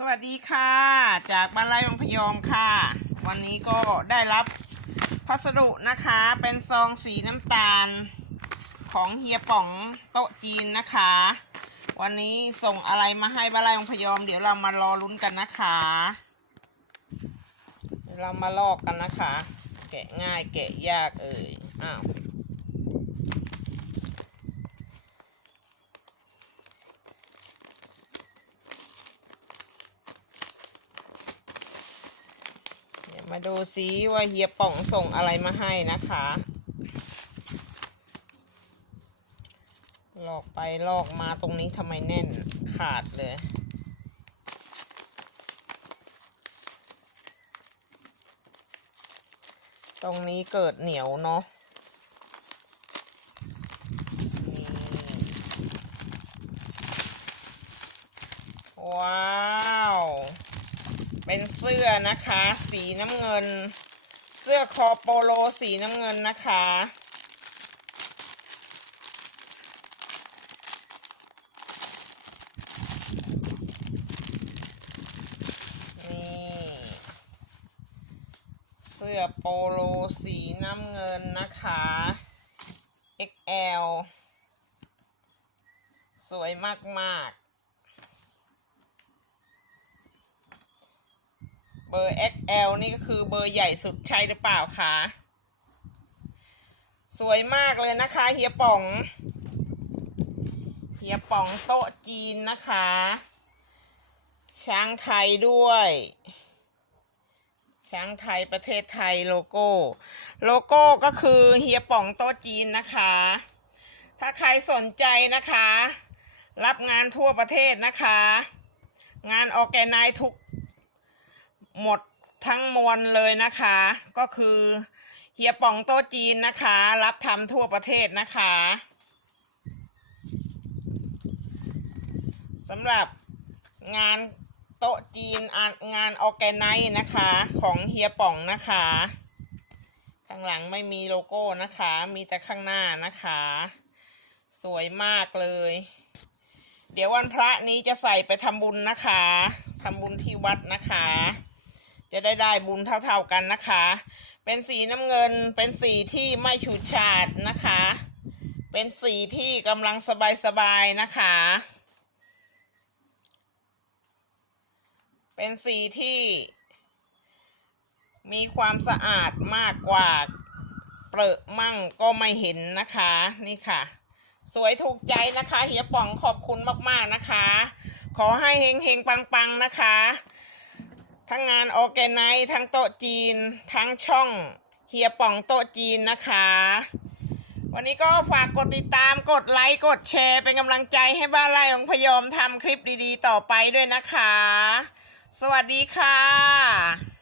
สวัสดีค่ะ จากบ้านไร่วังพยอมค่ะ วันนี้ก็ได้รับพัสดุนะคะ เป็นซองสีน้ำตาล ของเฮียป๋องโต๊ะจีนนะคะ วันนี้ส่งอะไรมาให้บ้านไร่วังพยอม เดี๋ยวเรามารอลุ้นกันนะคะ เดี๋ยวเรามาลอกกันนะคะ แกะง่ายแกะยากเอ่ยอ้าว เดี๋ยว มาดูซิว่าเฮียป่องส่งอะไรมาให้นะคะ ลอกไปลอกมาตรงนี้ทำไมแน่นขาดเลยตรงนี้เกิดเหนียวเนาะว้า เสื้อนะคะ สีน้ำเงิน เสื้อคอโปโลสีน้ำเงินนะคะ นี่ เสื้อโปโลสีน้ำเงินนะคะ XL สวยมาก ๆ เบอร์ XL นี่ก็คือเบอร์ใหญ่สุดใช่หรือเปล่าคะ สวยมากเลยนะคะเฮียป๋อง เฮียป๋องโต๊ะจีนนะคะ ช้างไทยด้วย ช้างไทยประเทศไทยโลโก้ โลโก้ก็คือเฮียป๋องโต๊ะจีนนะคะ ถ้าใครสนใจนะคะ รับงานทั่วประเทศนะคะ งานออแกไนทุก หมดทั้งมวลเลยนะคะ ก็คือเฮียป่องโต๊ะจีนนะคะ รับทำทั่วประเทศนะคะสำหรับงานโต๊ะจีนงานออแกไนนะคะ ของเฮียป่องนะคะ ข้างหลังไม่มีโลโก้นะคะ มีแต่ข้างหน้านะคะ สวยมากเลย เดี๋ยววันพระนี้จะใส่ไปทำบุญนะคะทำบุญที่วัดนะคะ จะได้ได้บุญเท่าๆกันนะคะ เป็นสีน้ำเงินเป็นสีที่ไม่ฉูดฉาดนะคะ เป็นสีที่กำลังสบายๆนะคะ เป็นสีที่ มีความสะอาดมากกว่าเปรอะมั่งก็ไม่เห็นนะคะนี่ค่ะ สวยถูกใจนะคะ เฮียป่องขอบคุณมากๆนะคะ ขอให้เฮงเฮงปังๆนะคะ ทั้งงานออแกไนทั้งโต๊ะจีน ทั้งช่องเฮียป่องโต๊ะจีนนะคะ วันนี้ก็ฝากกดติดตามกดไลค์กดแชร์ เป็นกำลังใจให้บ้านไร่ของพยอมทำคลิปดีๆ ต่อไปด้วยนะคะ สวัสดีค่ะ